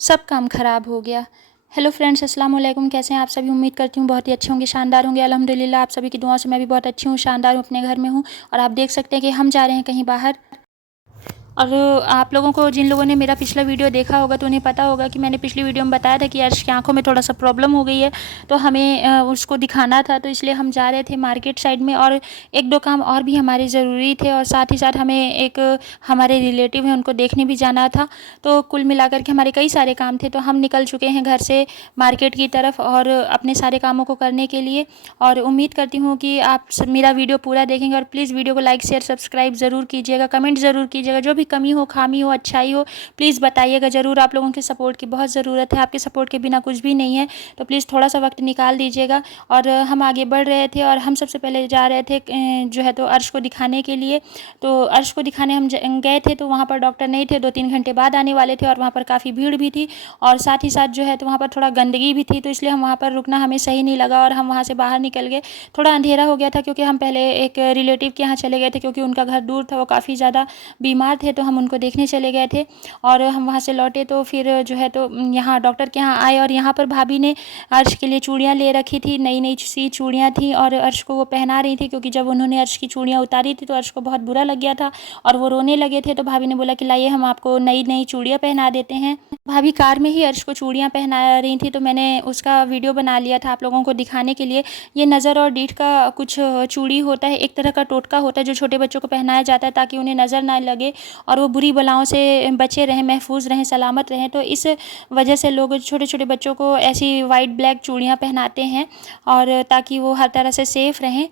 सब काम ख़राब हो गया। हेलो फ्रेंड्स, अस्सलाम वालेकुम। कैसे हैं आप सभी? उम्मीद करती हूँ बहुत ही अच्छे होंगे, शानदार होंगे। अल्हम्दुलिल्लाह आप सभी की दुआओं से मैं भी बहुत अच्छी हूँ, शानदार हूँ, अपने घर में हूँ। और आप देख सकते हैं कि हम जा रहे हैं कहीं बाहर। और आप लोगों को, जिन लोगों ने मेरा पिछला वीडियो देखा होगा तो उन्हें पता होगा कि मैंने पिछली वीडियो में बताया था कि अर्श की आंखों में थोड़ा सा प्रॉब्लम हो गई है, तो हमें उसको दिखाना था, तो इसलिए हम जा रहे थे मार्केट साइड में। और एक दो काम और भी हमारे ज़रूरी थे, और साथ ही साथ हमें एक हमारे रिलेटिव हैं उनको देखने भी जाना था। तो कुल मिलाकर के हमारे कई सारे काम थे, तो हम निकल चुके हैं घर से मार्केट की तरफ और अपने सारे कामों को करने के लिए। और उम्मीद करती हूँ कि आप मेरा वीडियो पूरा देखेंगे, और प्लीज़ वीडियो को लाइक शेयर सब्सक्राइब ज़रूर कीजिएगा, कमेंट ज़रूर कीजिएगा। जो भी कमी हो, खामी हो, अच्छाई हो, प्लीज़ बताइएगा ज़रूर। आप लोगों के सपोर्ट की बहुत ज़रूरत है, आपके सपोर्ट के बिना कुछ भी नहीं है, तो प्लीज़ थोड़ा सा वक्त निकाल दीजिएगा। और हम आगे बढ़ रहे थे, और हम सबसे पहले जा रहे थे जो है तो अर्श को दिखाने के लिए। तो अर्श को दिखाने हम गए थे, तो वहाँ पर डॉक्टर नहीं थे, 2-3 घंटे बाद आने वाले थे, और वहाँ पर काफ़ी भीड़ भी थी, और साथ ही साथ जो है तो वहाँ पर थोड़ा गंदगी भी थी, तो इसलिए हम वहाँ पर रुकना हमें सही नहीं लगा, और हम वहाँ से बाहर निकल गए। थोड़ा अंधेरा हो गया था, क्योंकि हम पहले एक रिलेटिव के यहाँ चले गए थे, क्योंकि उनका घर दूर था, वो काफ़ी ज़्यादा बीमार थे, तो हम उनको देखने चले गए थे। और हम वहाँ से लौटे तो फिर जो है तो यहाँ डॉक्टर के यहाँ आए, और यहाँ पर भाभी ने अर्श के लिए चूड़ियाँ ले रखी थी, नई नई सी चूड़ियाँ थी, और अर्श को वो पहना रही थी, क्योंकि जब उन्होंने अर्श की चूड़ियाँ उतारी थी तो अर्श को बहुत बुरा लग गया था, और वो रोने लगे थे। तो भाभी ने बोला कि लाइए हम आपको नई नई चूड़ियाँ पहना देते हैं। भाभी कार में ही अर्श को चूड़ियाँ पहना रही थी, तो मैंने उसका वीडियो बना लिया था आप लोगों को दिखाने के लिए। ये नज़र और डीठ का कुछ चूड़ी होता है, एक तरह का टोटका होता है जो छोटे बच्चों को पहनाया जाता है, ताकि उन्हें नज़र ना लगे और वो बुरी बलाओं से बचे रहें, महफूज रहें, सलामत रहें। तो इस वजह से लोग छोटे छोटे बच्चों को ऐसी वाइट ब्लैक चूड़ियाँ पहनाते हैं, और ताकि वो हर तरह से सेफ़ रहें।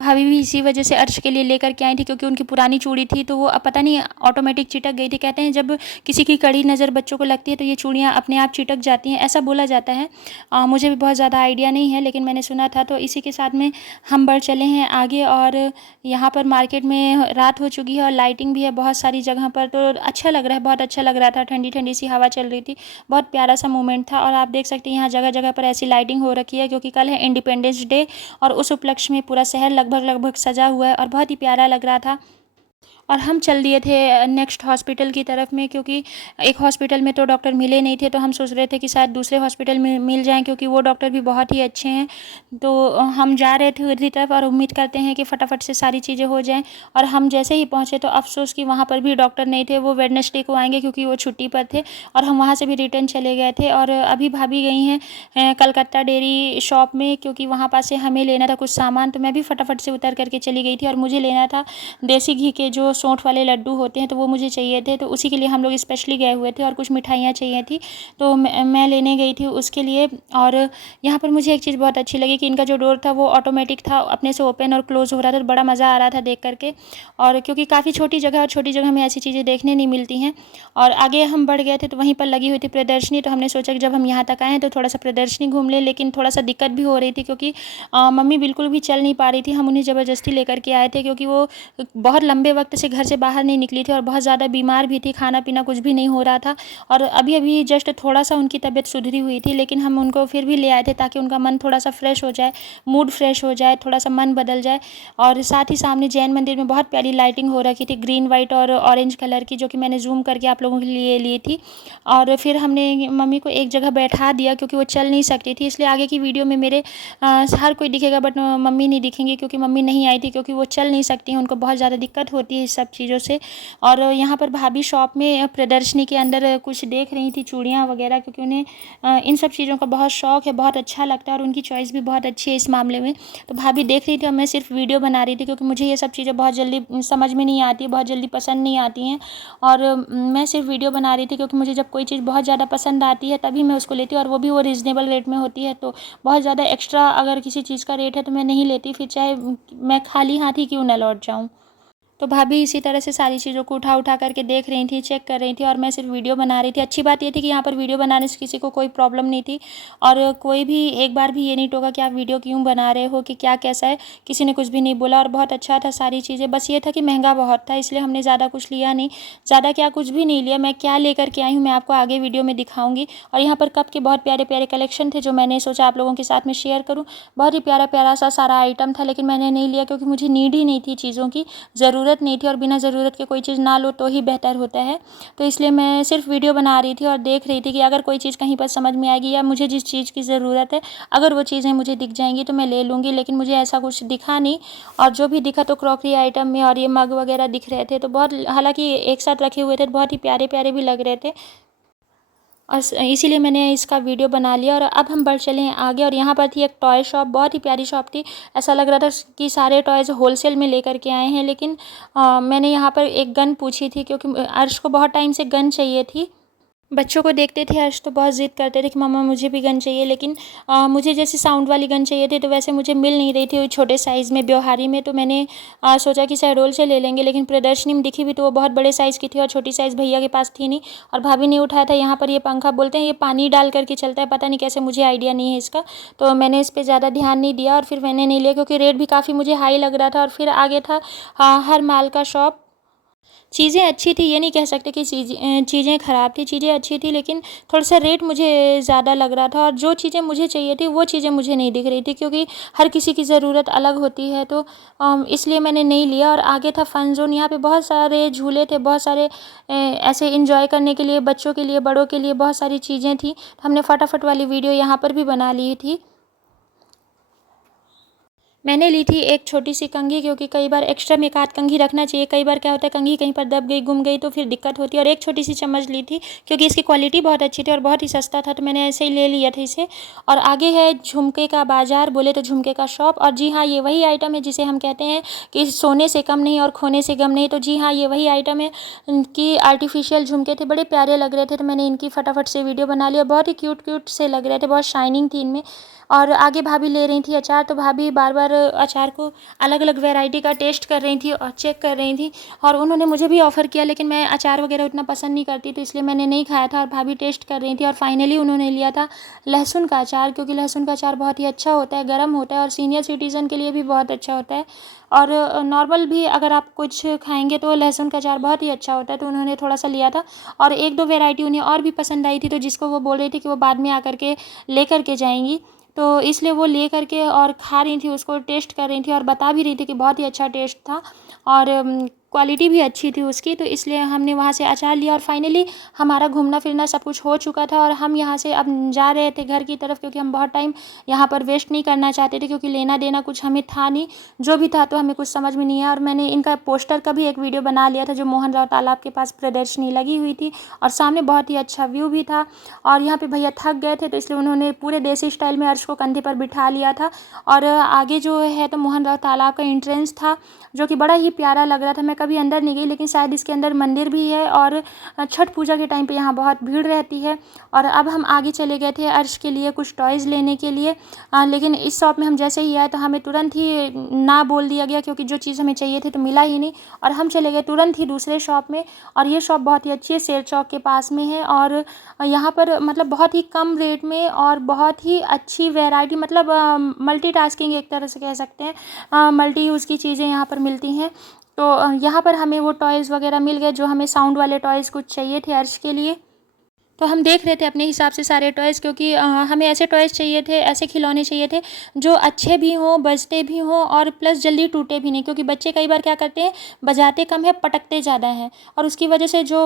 भाभी भी इसी वजह से अर्श के लिए लेकर के आई थी, क्योंकि उनकी पुरानी चूड़ी थी, तो वो अब पता नहीं ऑटोमेटिक चिटक गई थी। कहते हैं जब किसी की कड़ी नज़र बच्चों को लगती है तो ये चूड़ियाँ अपने आप चिटक जाती हैं, ऐसा बोला जाता है। मुझे भी बहुत ज़्यादा आइडिया नहीं है, लेकिन मैंने सुना था। तो इसी के साथ में हम बढ़ चले हैं आगे, और यहाँ पर मार्केट में रात हो चुकी है, और लाइटिंग भी है बहुत सारी जगह पर, तो अच्छा लग रहा है, बहुत अच्छा लग रहा था। ठंडी ठंडी सी हवा चल रही थी, बहुत प्यारा सा मोमेंट था। और आप देख सकते हैं यहाँ जगह जगह पर ऐसी लाइटिंग हो रखी है, क्योंकि कल है इंडिपेंडेंस डे, और उस उपलक्ष्य में पूरा शहर लगभग लगभग सजा हुआ है, और बहुत ही प्यारा लग रहा था। और हम चल दिए थे नेक्स्ट हॉस्पिटल की तरफ में, क्योंकि एक हॉस्पिटल में तो डॉक्टर मिले नहीं थे, तो हम सोच रहे थे कि शायद दूसरे हॉस्पिटल में मिल जाएं, क्योंकि वो डॉक्टर भी बहुत ही अच्छे हैं। तो हम जा रहे थे उधर तरफ, और उम्मीद करते हैं कि फटाफट से सारी चीज़ें हो जाएं। और हम जैसे ही पहुँचे तो अफसोस कि वहाँ पर भी डॉक्टर नहीं थे, वो वेडनेसडे को आएंगे, क्योंकि वो छुट्टी पर थे, और हम वहाँ से भी रिटर्न चले गए थे। और अभी भाभी गई हैं कलकत्ता डेयरी शॉप में, क्योंकि वहाँ पास से हमें लेना था कुछ सामान, तो मैं भी फटाफट से उतर करके चली गई थी। और मुझे लेना था देसी घी के जो सौंठ वाले लड्डू होते हैं, तो वो मुझे चाहिए थे, तो उसी के लिए हम लोग स्पेशली गए हुए थे। और कुछ मिठाइयाँ चाहिए थी, तो मैं लेने गई थी उसके लिए। और यहाँ पर मुझे एक चीज़ बहुत अच्छी लगी कि इनका जो डोर था वो ऑटोमेटिक था, अपने से ओपन और क्लोज़ हो रहा था, तो बड़ा मज़ा आ रहा था देख करके। और क्योंकि काफ़ी छोटी जगह, और छोटी जगह में ऐसी चीज़ें देखने नहीं मिलती हैं। और आगे हम बढ़ गए थे, तो वहीं पर लगी हुई थी प्रदर्शनी, तो हमने सोचा कि जब हम यहाँ तक आए हैं तो थोड़ा सा प्रदर्शनी घूम लें। लेकिन थोड़ा सा दिक्कत भी हो रही थी, क्योंकि मम्मी बिल्कुल भी चल नहीं पा रही थी। हम उन्हें ज़बरदस्ती लेकर के आए थे, क्योंकि वो बहुत लंबे वक्त से घर से बाहर नहीं निकली थी, और बहुत ज़्यादा बीमार भी थी, खाना पीना कुछ भी नहीं हो रहा था। और अभी अभी जस्ट थोड़ा सा उनकी तबीयत सुधरी हुई थी, लेकिन हम उनको फिर भी ले आए थे, ताकि उनका मन थोड़ा सा फ्रेश हो जाए, मूड फ्रेश हो जाए, थोड़ा सा मन बदल जाए। और साथ ही सामने जैन मंदिर में बहुत प्यारी लाइटिंग हो रखी थी, ग्रीन वाइट और ऑरेंज कलर की, जो कि मैंने जूम करके आप लोगों के लिए ली थी। और फिर हमने मम्मी को एक जगह बैठा दिया, क्योंकि वो चल नहीं सकती थी, इसलिए आगे की वीडियो में मेरे हर कोई दिखेगा, बट मम्मी नहीं दिखेंगी, क्योंकि मम्मी नहीं आई थी, क्योंकि वो चल नहीं सकती हैं, उनको बहुत ज़्यादा दिक्कत होती है इस सब चीज़ों से। और यहाँ पर भाभी शॉप में प्रदर्शनी के अंदर कुछ देख रही थी, चूड़ियाँ वगैरह, क्योंकि उन्हें इन सब चीज़ों का बहुत शौक़ है, बहुत अच्छा लगता है, और उनकी चॉइस भी बहुत अच्छी है इस मामले में। तो भाभी देख रही थी, और मैं सिर्फ वीडियो बना रही थी, क्योंकि मुझे ये सब चीज़ें बहुत जल्दी समझ में नहीं आती, बहुत जल्दी पसंद नहीं आती हैं। और मैं सिर्फ वीडियो बना रही थी, क्योंकि मुझे जब कोई चीज़ बहुत ज़्यादा पसंद आती है तभी मैं उसको लेती हूँ, और वो भी वो रीज़नेबल रेट में होती है। तो बहुत ज़्यादा एक्स्ट्रा अगर किसी चीज़ का रेट है तो मैं नहीं लेती, फिर चाहे मैं खाली हाथ ही क्यों ना लौट जाऊँ। तो भाभी इसी तरह से सारी चीज़ों को उठा उठा करके देख रही थी, चेक कर रही थी, और मैं सिर्फ वीडियो बना रही थी। अच्छी बात ये थी कि यहाँ पर वीडियो बनाने से किसी को कोई प्रॉब्लम नहीं थी, और कोई भी एक बार भी ये नहीं टोका कि आप वीडियो क्यों बना रहे हो, कि क्या कैसा है, किसी ने कुछ भी नहीं बोला। और बहुत अच्छा था सारी चीज़ें, बस ये था कि महंगा बहुत था, इसलिए हमने ज़्यादा कुछ लिया नहीं, ज़्यादा क्या कुछ भी नहीं लिया। मैं क्या लेकर के आई हूँ मैं आपको आगे वीडियो में दिखाऊँगी। और यहाँ पर कप के बहुत प्यारे प्यारे कलेक्शन थे, जो मैंने सोचा आप लोगों के साथ में शेयर करूँ। बहुत ही प्यारा प्यारा सा सारा आइटम था, लेकिन मैंने नहीं लिया, क्योंकि मुझे नीड ही नहीं थी चीज़ों की, ज़रूरत ज़रूरत नहीं थी और बिना ज़रूरत के कोई चीज़ ना लो तो ही बेहतर होता है। तो इसलिए मैं सिर्फ वीडियो बना रही थी और देख रही थी कि अगर कोई चीज़ कहीं पर समझ में आएगी या मुझे जिस चीज़ की ज़रूरत है, अगर वो चीज़ें मुझे दिख जाएंगी तो मैं ले लूँगी, लेकिन मुझे ऐसा कुछ दिखा नहीं। और जो भी दिखा तो क्रॉकरी आइटम में, और ये मग वगैरह दिख रहे थे तो बहुत, हालांकि एक साथ रखे हुए थे तो बहुत ही प्यारे प्यारे भी लग रहे थे, और इसीलिए मैंने इसका वीडियो बना लिया। और अब हम बढ़ चले हैं आगे, और यहाँ पर थी एक टॉय शॉप, बहुत ही प्यारी शॉप थी। ऐसा लग रहा था कि सारे टॉयज़ होलसेल में लेकर के आए हैं। लेकिन मैंने यहाँ पर एक गन पूछी थी, क्योंकि अर्श को बहुत टाइम से गन चाहिए थी। बच्चों को देखते थे अर्श तो बहुत ज़िद करते थे कि मम्मा मुझे भी गन चाहिए, लेकिन मुझे जैसे साउंड वाली गन चाहिए थी तो वैसे मुझे मिल नहीं रही थी वो छोटे साइज़ में ब्योहारी में। तो मैंने सोचा कि शहडोल से ले लेंगे, लेकिन प्रदर्शनी में दिखी भी तो वो बहुत बड़े साइज़ की थी और छोटी साइज़ भैया के पास थी नहीं, और भाभी ने उठाया था। यहाँ पर ये पंखा बोलते हैं, ये पानी डाल करके चलता है, पता नहीं कैसे, मुझे आइडिया नहीं है इसका। तो मैंने इस पर ज़्यादा ध्यान नहीं दिया और फिर मैंने नहीं लिया, क्योंकि रेट भी काफ़ी मुझे हाई लग रहा था। और फिर आगे था हर माल का शॉप। चीज़ें अच्छी थी, ये नहीं कह सकते कि चीज़ें ख़राब थी, चीज़ें अच्छी थी, लेकिन थोड़ा सा रेट मुझे ज़्यादा लग रहा था। और जो चीज़ें मुझे चाहिए थी वो चीज़ें मुझे नहीं दिख रही थी, क्योंकि हर किसी की ज़रूरत अलग होती है। तो इसलिए मैंने नहीं लिया। और आगे था फन जोन, यहाँ पे बहुत सारे झूले थे, बहुत सारे ऐसे इंजॉय करने के लिए, बच्चों के लिए, बड़ों के लिए बहुत सारी चीज़ें थी। हमने फटाफट वाली वीडियो यहाँ पर भी बना ली थी। मैंने ली थी एक छोटी सी कंघी, क्योंकि कई बार एक्स्ट्रा में एक आध कंघी रखना चाहिए। कई बार क्या होता है कंघी कहीं पर दब गई, गुम गई तो फिर दिक्कत होती है। और एक छोटी सी चम्मच ली थी, क्योंकि इसकी क्वालिटी बहुत अच्छी थी और बहुत ही सस्ता था, तो मैंने ऐसे ही ले लिया था इसे। और आगे है झुमके का बाजार, बोले तो झुमके का शॉप। और जी हाँ, ये वही आइटम है जिसे हम कहते हैं कि सोने से कम नहीं और खोने से गम नहीं। तो जी हाँ, ये वही आइटम है कि आर्टिफिशियल झुमके थे, बड़े प्यारे लग रहे थे, तो मैंने इनकी फटाफट से वीडियो बना ली। और बहुत ही क्यूट क्यूट से लग रहे थे, बहुत शाइनिंग थी इनमें। और आगे भाभी ले रही थी अचार, तो भाभी बार बार अचार को अलग अलग वैरायटी का टेस्ट कर रही थी और चेक कर रही थी। और उन्होंने मुझे भी ऑफ़र किया, लेकिन मैं अचार वगैरह उतना पसंद नहीं करती, तो इसलिए मैंने नहीं खाया था। और भाभी टेस्ट कर रही थी, और फाइनली उन्होंने लिया था लहसुन का अचार, क्योंकि लहसुन का अचार बहुत ही अच्छा होता है, गर्म होता है और सीनियर सिटीज़न के लिए भी बहुत अच्छा होता है। और नॉर्मल भी अगर आप कुछ खाएंगे तो लहसुन का अचार बहुत ही अच्छा होता है, तो उन्होंने थोड़ा सा लिया था। और एक दो वैरायटी उन्हें और भी पसंद आई थी, तो जिसको वो बोल रही थी कि वो बाद में आकर के ले करके जाएंगी, तो इसलिए वो ले करके और खा रही थी, उसको टेस्ट कर रही थी और बता भी रही थी कि बहुत ही अच्छा टेस्ट था और क्वालिटी भी अच्छी थी उसकी। तो इसलिए हमने वहाँ से अचार लिया और फाइनली हमारा घूमना फिरना सब कुछ हो चुका था और हम यहाँ से अब जा रहे थे घर की तरफ, क्योंकि हम बहुत टाइम यहाँ पर वेस्ट नहीं करना चाहते थे, क्योंकि लेना देना कुछ हमें था नहीं, जो भी था तो हमें कुछ समझ में नहीं आया। और मैंने इनका पोस्टर का भी एक वीडियो बना लिया था, जो मोहन राव तालाब के पास प्रदर्शनी लगी हुई थी और सामने बहुत ही अच्छा व्यू भी था। और यहाँ पे भैया थक गए थे, तो इसलिए उन्होंने पूरे देसी स्टाइल में अर्श को कंधे पर बिठा लिया था। और आगे जो है तो मोहन राव तालाब का एंट्रेंस था, जो कि बड़ा ही प्यारा लग रहा था। मैं कभी अंदर नहीं गई, लेकिन शायद इसके अंदर मंदिर भी है और छठ पूजा के टाइम पे यहाँ बहुत भीड़ रहती है। और अब हम आगे चले गए थे अर्श के लिए कुछ टॉयज़ लेने के लिए, लेकिन इस शॉप में हम जैसे ही आए तो हमें तुरंत ही ना बोल दिया गया, क्योंकि जो चीज़ हमें चाहिए थी तो मिला ही नहीं। और हम चले गए तुरंत ही दूसरे शॉप में, और ये शॉप बहुत ही अच्छी है, शेर चौक के पास में है। और यहाँ पर मतलब बहुत ही कम रेट में और बहुत ही अच्छी वैरायटी, मतलब मल्टीटास्किंग एक तरह से कह सकते हैं, मल्टी यूज़ की चीज़ें यहाँ पर मिलती हैं। तो यहाँ पर हमें वो टॉयज़ वगैरह मिल गए जो हमें साउंड वाले टॉयज़ कुछ चाहिए थे अर्श के लिए। तो हम देख रहे थे अपने हिसाब से सारे टॉयज़, क्योंकि हमें ऐसे टॉयज़ चाहिए थे, ऐसे खिलौने चाहिए थे जो अच्छे भी हों, बजते भी हों और प्लस जल्दी टूटे भी नहीं, क्योंकि बच्चे कई बार क्या करते हैं, बजाते कम है पटकते ज़्यादा हैं, और उसकी वजह से जो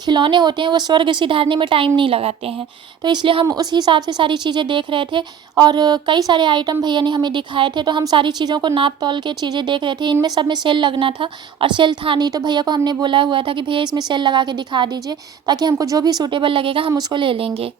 खिलौने होते हैं वो स्वर्ग सिधारने में टाइम नहीं लगाते हैं। तो इसलिए हम उस हिसाब से सारी चीज़ें देख रहे थे, और कई सारे आइटम भैया ने हमें दिखाए थे, तो हम सारी चीज़ों को नाप तोल के चीज़ें देख रहे थे। इनमें सब में सेल लगना था और सेल था नहीं, तो भैया को हमने बोला हुआ था कि भैया इसमें सेल लगा के दिखा दीजिए, ताकि हमको जो भी सूटेबल लगेगा हम उसको ले लेंगे।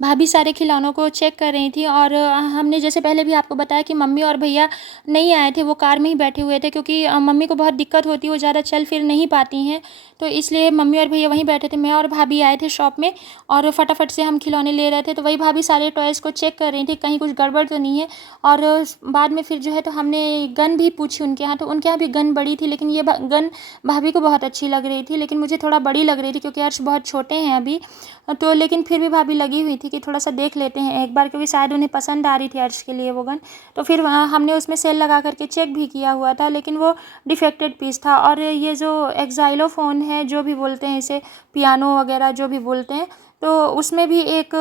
भाभी सारे खिलौनों को चेक कर रही थी, और हमने जैसे पहले भी आपको बताया कि मम्मी और भैया नहीं आए थे, वो कार में ही बैठे हुए थे, क्योंकि मम्मी को बहुत दिक्कत होती है, वो ज़्यादा चल फिर नहीं पाती हैं, तो इसलिए मम्मी और भैया वहीं बैठे थे। मैं और भाभी आए थे शॉप में और फटाफट से हम खिलौने ले रहे थे, तो वही भाभी सारे टॉयज़ को चेक कर रही थी कहीं कुछ गड़बड़ तो नहीं है। और बाद में फिर जो है तो हमने गन भी पूछी उनके यहाँ, तो उनके यहाँ भी गन बड़ी थी, लेकिन ये गन भाभी को बहुत अच्छी लग रही थी, लेकिन मुझे थोड़ा बड़ी लग रही थी, क्योंकि अर्श बहुत छोटे हैं अभी। तो लेकिन फिर भी भाभी लगी हुई थी कि थोड़ा सा देख लेते हैं एक बार, क्योंकि शायद उन्हें पसंद आ रही थी अर्श के लिए वो गन। तो फिर हमने उसमें सेल लगा करके चेक भी किया हुआ था, लेकिन वो डिफेक्टेड पीस था। और ये जो एक्साइलोफोन है, जो भी बोलते हैं इसे, पियानो वगैरह जो भी बोलते हैं, तो उसमें भी एक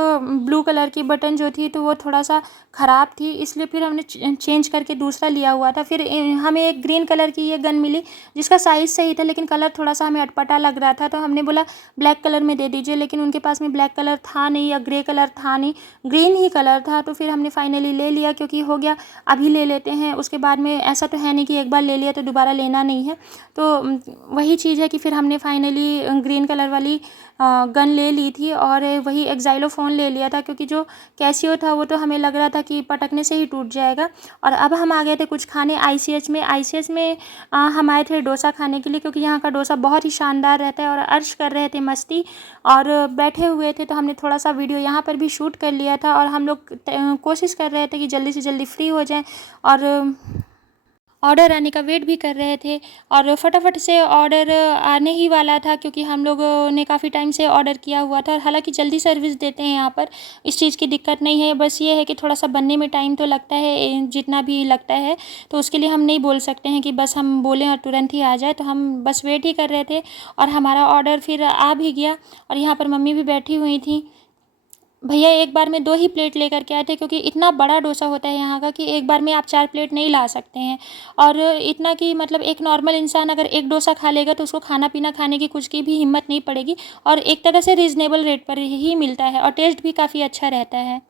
ब्लू कलर की बटन जो थी तो वो थोड़ा सा ख़राब थी, इसलिए फिर हमने चेंज करके दूसरा लिया हुआ था। फिर हमें एक ग्रीन कलर की ये गन मिली जिसका साइज़ सही था, लेकिन कलर थोड़ा सा हमें अटपटा लग रहा था, तो हमने बोला ब्लैक कलर में दे दीजिए, लेकिन उनके पास में ब्लैक कलर था नहीं या ग्रे कलर था नहीं, ग्रीन ही कलर था। तो फिर हमने फाइनली ले लिया, क्योंकि हो गया अभी ले लेते हैं, उसके बाद में ऐसा तो है नहीं कि एक बार ले लिया तो दोबारा लेना नहीं है। तो वही चीज़ है कि फिर हमने फाइनली ग्रीन कलर वाली गन ले ली थी और वही एक ज़ाइलोफ़ोन ले लिया था, क्योंकि जो कैसियो था वो तो हमें लग रहा था कि पटकने से ही टूट जाएगा। और अब हम आ गए थे कुछ खाने आईसीएच में। आईसीएच में हम आए थे डोसा खाने के लिए, क्योंकि यहाँ का डोसा बहुत ही शानदार रहता है। और अर्श कर रहे थे मस्ती और बैठे हुए थे, तो हमने थोड़ा सा वीडियो यहाँ पर भी शूट कर लिया था। और हम लोग कोशिश कर रहे थे कि जल्दी से जल्दी फ्री हो जाएं और ऑर्डर आने का वेट भी कर रहे थे। और फटाफट से ऑर्डर आने ही वाला था, क्योंकि हम लोगों ने काफ़ी टाइम से ऑर्डर किया हुआ था। और हालांकि जल्दी सर्विस देते हैं यहाँ पर, इस चीज़ की दिक्कत नहीं है, बस ये है कि थोड़ा सा बनने में टाइम तो लगता है, जितना भी लगता है। तो उसके लिए हम नहीं बोल सकते हैं कि बस हम बोलें और तुरंत ही आ जाए, तो हम बस वेट ही कर रहे थे और हमारा ऑर्डर फिर आ भी गया। और यहाँ पर मम्मी भी बैठी हुई थी। भैया एक बार में 2 ही प्लेट लेकर के आए थे, क्योंकि इतना बड़ा डोसा होता है यहाँ का कि एक बार में आप 4 प्लेट नहीं ला सकते हैं। और इतना कि मतलब एक नॉर्मल इंसान अगर एक डोसा खा लेगा तो उसको खाना पीना खाने की कुछ की भी हिम्मत नहीं पड़ेगी। और एक तरह से रीज़नेबल रेट पर ही मिलता है और टेस्ट भी काफ़ी अच्छा रहता है।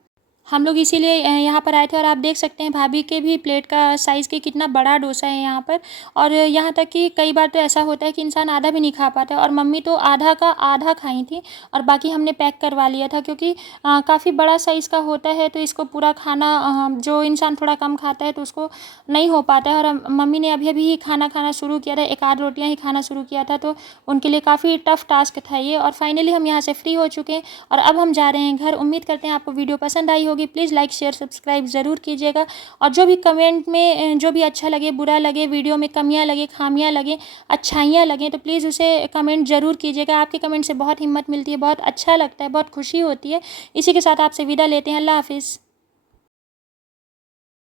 हम लोग इसीलिए यहाँ पर आए थे। और आप देख सकते हैं भाभी के भी प्लेट का साइज़ के कितना बड़ा डोसा है यहाँ पर। और यहाँ तक कि कई बार तो ऐसा होता है कि इंसान आधा भी नहीं खा पाता, और मम्मी तो आधा का आधा खाई थी और बाकी हमने पैक करवा लिया था, क्योंकि काफ़ी बड़ा साइज़ का होता है, तो इसको पूरा खाना जो इंसान थोड़ा कम खाता है तो उसको नहीं हो पाता है। और मम्मी ने अभी अभी ही खाना खाना शुरू किया था, एक आध रोटियाँ ही खाना शुरू किया था, तो उनके लिए काफ़ी टफ टास्क था ये। और फाइनली हम यहाँ से फ्री हो चुके हैं और अब हम जा रहे हैं घर। उम्मीद करते हैं आपको वीडियो पसंद आई होगी। प्लीज़ लाइक शेयर सब्सक्राइब ज़रूर कीजिएगा। और जो भी कमेंट में जो भी अच्छा लगे, बुरा लगे, वीडियो में कमियां लगे, खामियां लगे, अच्छाइयाँ लगे, तो प्लीज़ उसे कमेंट ज़रूर कीजिएगा। आपके कमेंट से बहुत हिम्मत मिलती है, बहुत अच्छा लगता है, बहुत खुशी होती है। इसी के साथ आपसे विदा लेते हैं। अल्लाह हाफिज़।